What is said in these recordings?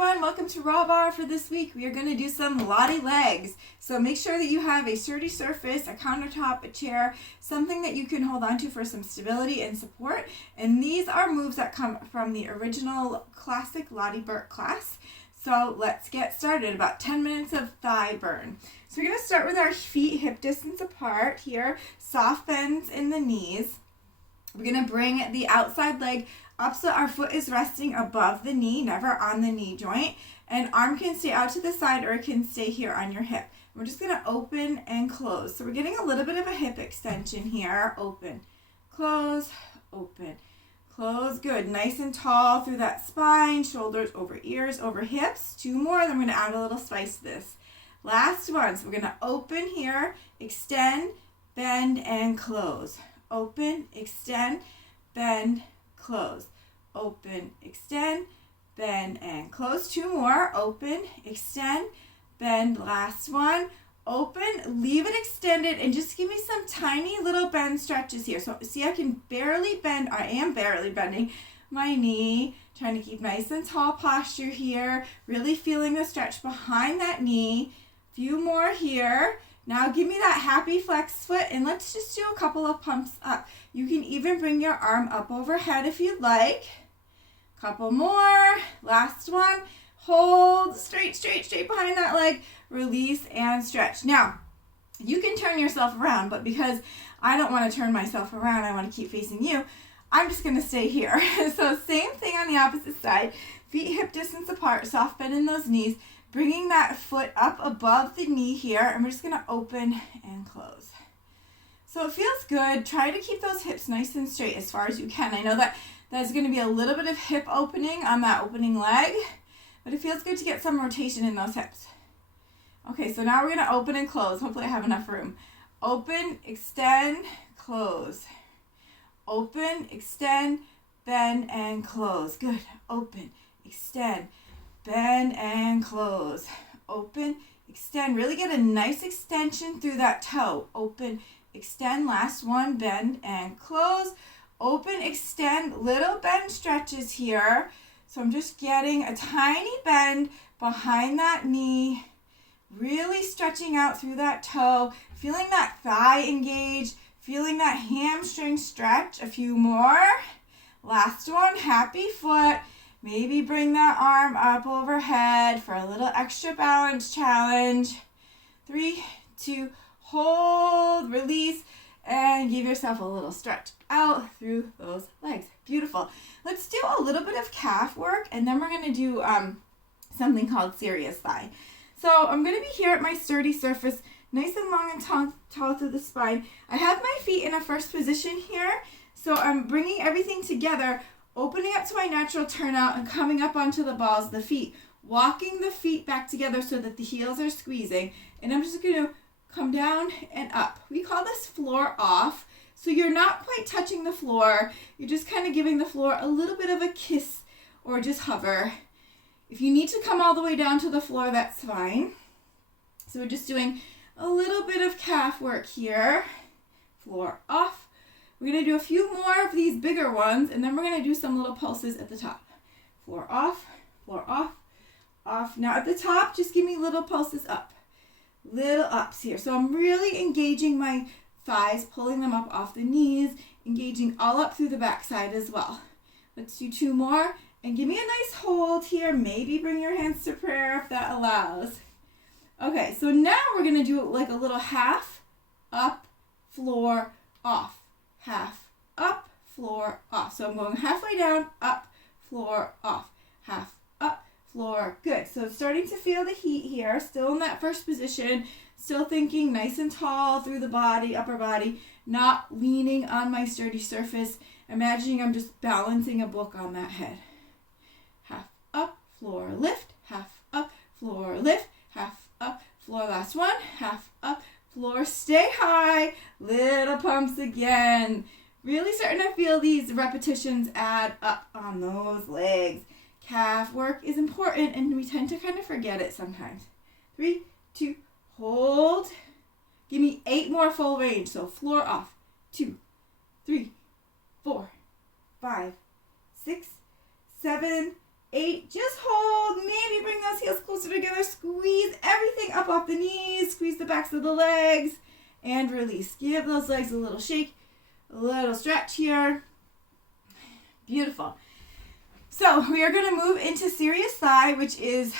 everyone, welcome to Raw Bar. For this week we are going to do some Lotte legs. So make sure that you have a sturdy surface, a countertop, a chair, something that you can hold on to for some stability and support. And these are moves that come from the original Classic Lotte Berk class. So let's get started. About 10 minutes of thigh burn. So we're going to start with our feet hip distance apart here, soft bends in the knees. We're going to bring the outside leg up so our foot is resting above the knee, never on the knee joint. And arm can stay out to the side or it can stay here on your hip. We're just going to open and close. So we're getting a little bit of a hip extension here. Open, close, open, close. Good. Nice and tall through that spine, shoulders over ears, over hips. 2 more, then we're going to add a little spice to this. Last one. So we're going to open here, extend, bend, and close. Open, extend, bend, close. Open, extend, bend, and close. 2 more. Open, extend, bend. Last one. Open, leave it extended, and just give me some tiny little bend stretches here. So see, I can barely bend. I am barely bending my knee. Trying to keep nice and tall posture here. Really feeling the stretch behind that knee. Few more here. Now give me that happy flex foot, and let's just do a couple of pumps up. You can even bring your arm up overhead if you'd like. Couple more. Last one. Hold straight, straight, straight behind that leg. Release and stretch. Now, you can turn yourself around, but because I don't want to turn myself around, I want to keep facing you, I'm just going to stay here. So same thing on the opposite side. Feet hip distance apart, soft bend in those knees. Bringing that foot up above the knee here, and we're just going to open and close. So it feels good. Try to keep those hips nice and straight as far as you can. I know that there's going to be a little bit of hip opening on that opening leg, but it feels good to get some rotation in those hips. Okay, so now we're going to open and close. Hopefully I have enough room. Open, extend, close. Open, extend, bend, and close. Good. Open, extend, bend, and close. Open, extend. Really get a nice extension through that toe. Open, extend. Last one. Bend and close. Open, extend. Little bend stretches here. So I'm just getting a tiny bend behind that knee. Really stretching out through that toe. Feeling that thigh engage. Feeling that hamstring stretch. A few more. Last one. Happy foot. Maybe bring that arm up overhead for a little extra balance challenge. 3, 2, hold, release, and give yourself a little stretch out through those legs. Beautiful. Let's do a little bit of calf work, and then we're going to do something called serious thigh. So I'm going to be here at my sturdy surface, nice and long and tall through the spine. I have my feet in a first position here, so I'm bringing everything together, opening up to my natural turnout and coming up onto the balls of the feet. Walking the feet back together so that the heels are squeezing. And I'm just going to come down and up. We call this floor off. So you're not quite touching the floor. You're just kind of giving the floor a little bit of a kiss or just hover. If you need to come all the way down to the floor, that's fine. So we're just doing a little bit of calf work here. Floor off. We're going to do a few more of these bigger ones, and then we're going to do some little pulses at the top. Floor off, off. Now at the top, just give me little pulses up. Little ups here. So I'm really engaging my thighs, pulling them up off the knees, engaging all up through the backside as well. Let's do 2 more, and give me a nice hold here. Maybe bring your hands to prayer if that allows. Okay, so now we're going to do like a little half, up, floor, off. Half up, floor, off. So I'm going halfway down, up, floor, off. Half up, floor. Good. So starting to feel the heat here. Still in that first position. Still thinking nice and tall through the body, upper body. Not leaning on my sturdy surface. Imagining I'm just balancing a book on that head. Half up, floor, lift. Half up, floor, lift. Half up, floor. Last one. Half up, floor, stay high, little pumps again. Really starting to feel these repetitions add up on those legs. Calf work is important, and we tend to kind of forget it sometimes. 3, 2, hold. Give me 8 more full range, so floor off. 2, 3, 4, 5, 6, 7, 8. Just hold. Maybe bring those heels closer together. Squeeze everything up off the knees. Squeeze the backs of the legs. And release. Give those legs a little shake. A little stretch here. Beautiful. So we are going to move into serious thigh, which is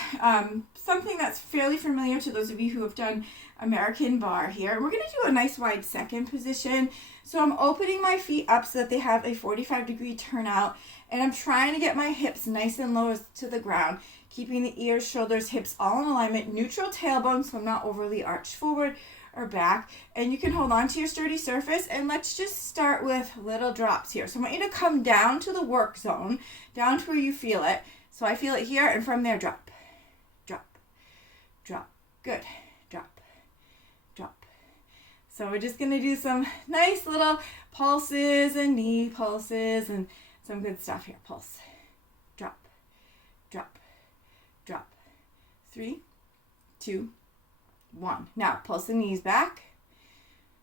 something that's fairly familiar to those of you who have done American bar here. We're going to do a nice wide second position. So I'm opening my feet up so that they have a 45-degree turnout, and I'm trying to get my hips nice and low to the ground, keeping the ears, shoulders, hips all in alignment, neutral tailbone so I'm not overly arched forward or back. And you can hold on to your sturdy surface, and let's just start with little drops here. So I want you to come down to the work zone, down to where you feel it. So I feel it here, and from there, drop, drop, drop. Good. Drop, drop. So we're just going to do some nice little pulses and knee pulses and some good stuff here. Pulse, drop, drop, drop. 3, 2, 1. Now pulse the knees back.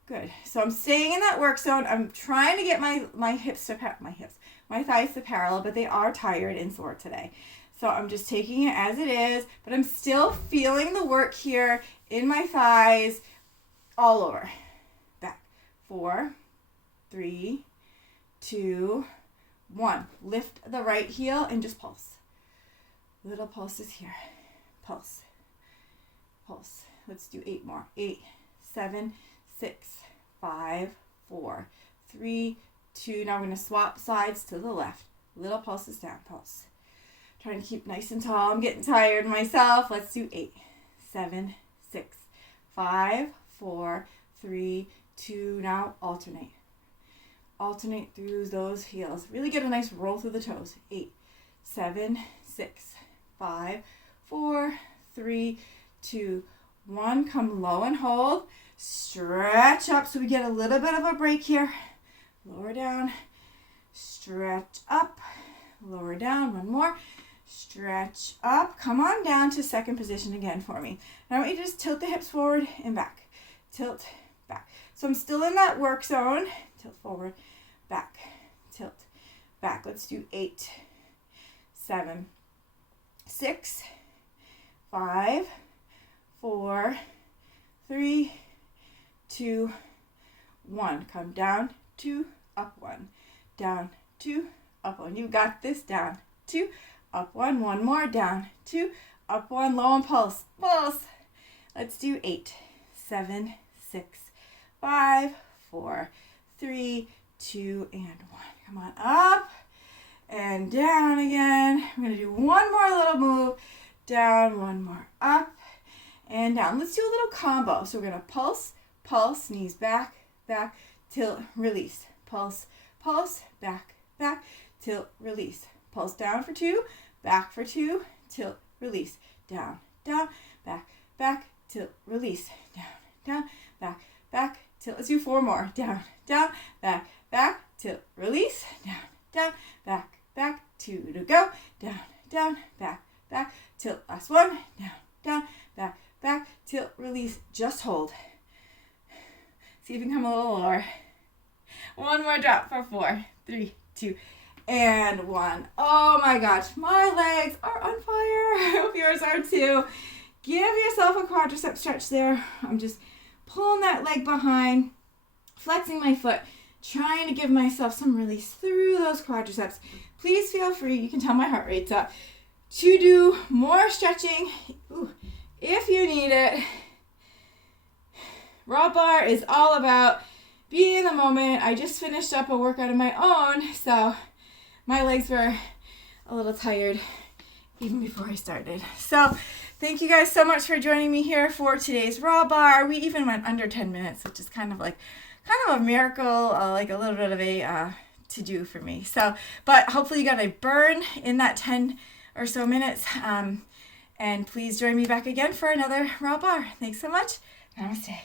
Good. So I'm staying in that work zone. I'm trying to get my thighs to parallel, but they are tired and sore today. So I'm just taking it as it is, but I'm still feeling the work here in my thighs all over. Back. 4, 3, 2, 1. Lift the right heel and just pulse. Little pulses here. Pulse. Pulse. Let's do 8 more. 8, 7, 6, 5, 4, 3, 2. Now we're going to swap sides to the left. Little pulses down. Pulse. Trying to keep nice and tall. I'm getting tired myself. Let's do 8, 7, 6, 5, 4, 3, 2. Now alternate. Alternate through those heels. Really get a nice roll through the toes. 8, 7, 6, 5, 4, 3, 2, 1. Come low and hold. Stretch up so we get a little bit of a break here. Lower down. Stretch up. Lower down. One more. Stretch up. Come on down to second position again for me. Now I want you to just tilt the hips forward and back. Tilt, back. So I'm still in that work zone. Tilt forward, back, tilt, back. Let's do 8, 7, 6, 5, 4, 3, 2, 1. Come down, 2, up 1. Down, 2, up 1. You got this. Down, 2, up 1. One more. Down, 2, up 1. Low and pulse. Pulse. Let's do 8, 7, 6, 5, 4, 3, 2, and 1. Come on up and down again. I'm going to do one more little move. Down, one more up and down. Let's do a little combo. So we're going to pulse, pulse, knees back, back, tilt, release. Pulse, pulse, back, back, tilt, release. Pulse down for 2, back for 2, tilt, release. Down, down, back, back, tilt, release. Down, down, back, back, tilt. Let's do 4 more. Down, down, back, back, tilt, release. Down, down, back, back, 2 to go. Down, down, back, back, tilt. Last one. Down, down, back, back, tilt, release. Just hold. See if you can come a little lower. One more drop for 4, 3, 2, and 1. Oh my gosh, my legs are on fire. I hope yours are too. Give yourself a quadricep stretch there. I'm just pulling that leg behind, flexing my foot, trying to give myself some release through those quadriceps. Please feel free, you can tell my heart rate's up, to do more stretching if you need it. Raw bar is all about being in the moment. I just finished up a workout of my own, so my legs were a little tired even before I started. So thank you guys so much for joining me here for today's raw bar. We even went under 10 minutes, which is kind of a miracle, like a little bit of a to-do for me. So, but hopefully you got a burn in that 10 or so minutes. And please join me back again for another raw bar. Thanks so much. Namaste.